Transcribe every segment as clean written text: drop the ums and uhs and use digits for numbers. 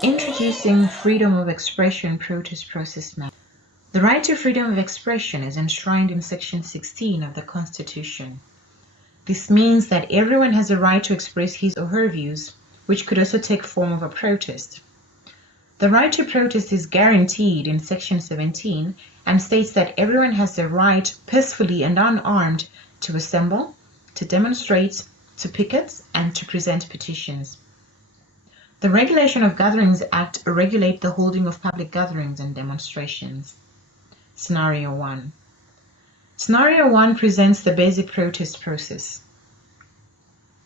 Introducing freedom of expression protest process map. The right to freedom of expression is enshrined in Section 16 of the Constitution. This means that everyone has a right to express his or her views, which could also take form of a protest. The right to protest is guaranteed in Section 17 and states that everyone has the right, peacefully and unarmed, to assemble, to demonstrate, to picket, and to present petitions. The Regulation of Gatherings Act regulates the holding of public gatherings and demonstrations. Scenario 1. Scenario 1 presents the basic protest process.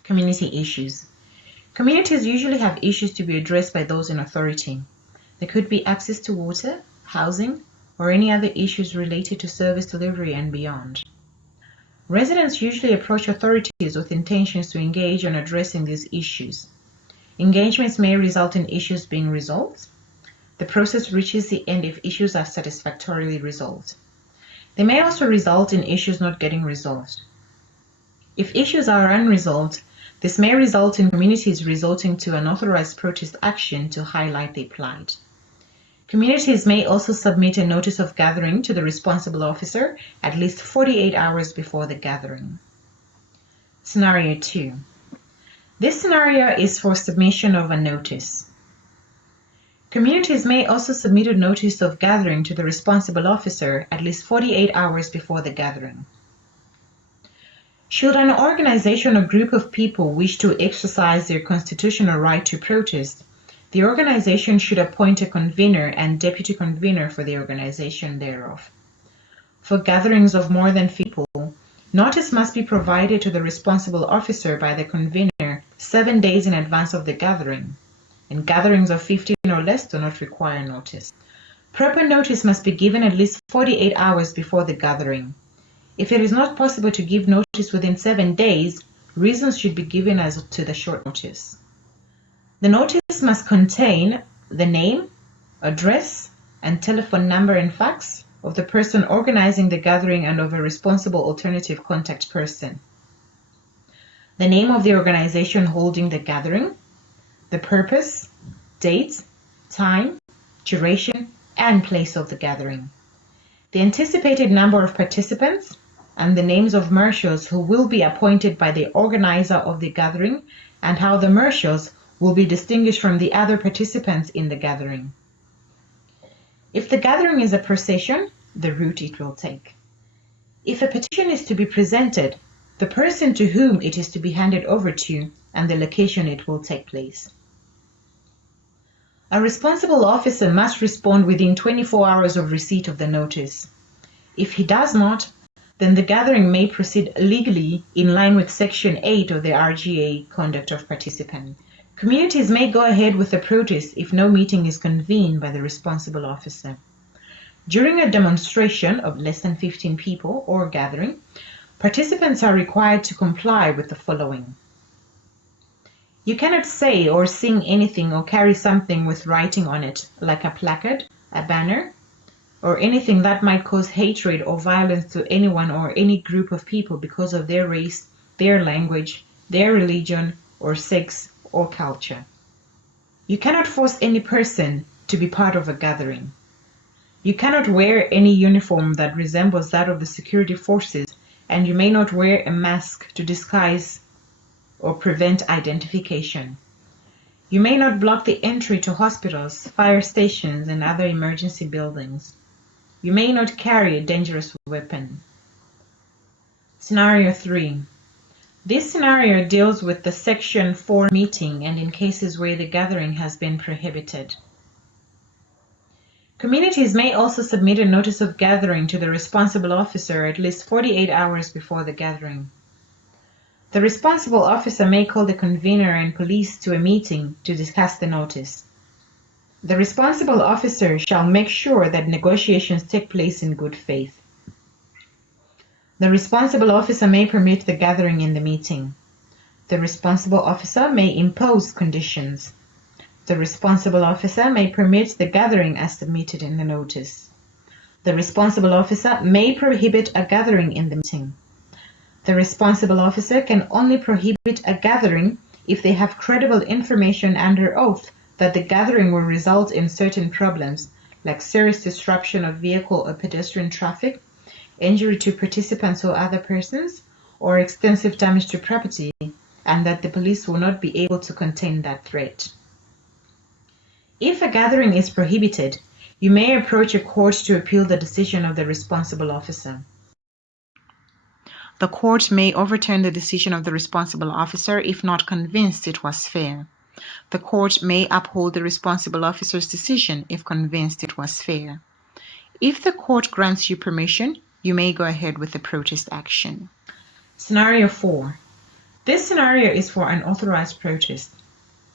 Community issues. Communities usually have issues to be addressed by those in authority. There could be access to water, housing, or any other issues related to service delivery and beyond. Residents usually approach authorities with intentions to engage on addressing these issues. Engagements may result in issues being resolved. The process reaches the end if issues are satisfactorily resolved. They may also result in issues not getting resolved. If issues are unresolved, this may result in communities resorting to unauthorized protest action to highlight their plight. Communities may also submit a notice of gathering to the responsible officer at least 48 hours before the gathering. Scenario 2. This scenario is for submission of a notice. Communities may also submit a notice of gathering to the responsible officer at least 48 hours before the gathering. Should an organization or group of people wish to exercise their constitutional right to protest, the organization should appoint a convener and deputy convener for the organization thereof. For gatherings of more than 50 people, notice must be provided to the responsible officer by the convener 7 days in advance of the gathering, and gatherings of 15 or less do not require notice. Proper notice must be given at least 48 hours before the gathering. If it is not possible to give notice within 7 days, reasons should be given as to the short notice. The notice must contain the name, address, and telephone number and fax of the person organizing the gathering and of a responsible alternative contact person, the name of the organization holding the gathering, the purpose, date, time, duration, and place of the gathering, the anticipated number of participants, and the names of marshals who will be appointed by the organizer of the gathering, and how the marshals will be distinguished from the other participants in the gathering. If the gathering is a procession, the route it will take. If a petition is to be presented, the person to whom it is to be handed over to, and the location it will take place. A responsible officer must respond within 24 hours of receipt of the notice. If he does not, then the gathering may proceed legally in line with Section 8 of the RGA Conduct of Participants. Communities may go ahead with the protest if no meeting is convened by the responsible officer. During a demonstration of less than 15 people or gathering, participants are required to comply with the following. You cannot say or sing anything or carry something with writing on it, like a placard, a banner, or anything that might cause hatred or violence to anyone or any group of people because of their race, their language, their religion, or sex, or culture. You cannot force any person to be part of a gathering. You cannot wear any uniform that resembles that of the security forces, and you may not wear a mask to disguise or prevent identification. You may not block the entry to hospitals, fire stations, and other emergency buildings. You may not carry a dangerous weapon. Scenario 3. This scenario deals with the Section 4 meeting and in cases where the gathering has been prohibited. Communities may also submit a notice of gathering to the responsible officer at least 48 hours before the gathering. The responsible officer may call the convener and police to a meeting to discuss the notice. The responsible officer shall make sure that negotiations take place in good faith. The responsible officer may permit the gathering in the meeting. The responsible officer may impose conditions. The responsible officer may permit the gathering as submitted in the notice. The responsible officer may prohibit a gathering in the meeting. The responsible officer can only prohibit a gathering if they have credible information under oath that the gathering will result in certain problems, like serious disruption of vehicle or pedestrian traffic, injury to participants or other persons, or extensive damage to property, and that the police will not be able to contain that threat. If a gathering is prohibited, you may approach a court to appeal the decision of the responsible officer. The court may overturn the decision of the responsible officer if not convinced it was fair. The court may uphold the responsible officer's decision if convinced it was fair. If the court grants you permission, you may go ahead with the protest action. Scenario 4. This scenario is for unauthorized protest.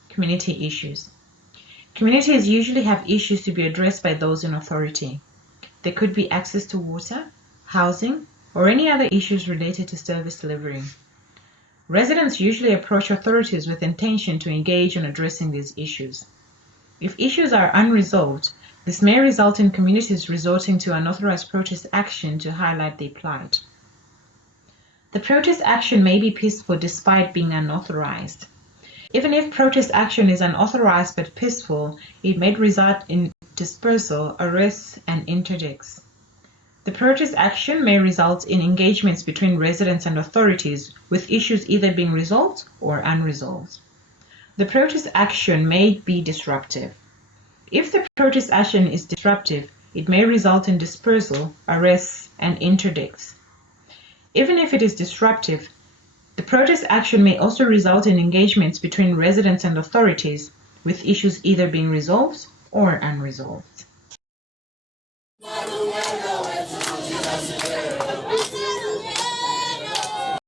Community issues. Communities usually have issues to be addressed by those in authority. They could be access to water, housing, or any other issues related to service delivery. Residents usually approach authorities with intention to engage in addressing these issues. If issues are unresolved, this may result in communities resorting to unauthorized protest action to highlight their plight. The protest action may be peaceful despite being unauthorized. Even if protest action is unauthorized but peaceful, it may result in dispersal, arrests, and interdicts. The protest action may result in engagements between residents and authorities, with issues either being resolved or unresolved. The protest action may be disruptive. If the protest action is disruptive, it may result in dispersal, arrests, and interdicts. Even if it is disruptive, the protest action may also result in engagements between residents and authorities, with issues either being resolved or unresolved.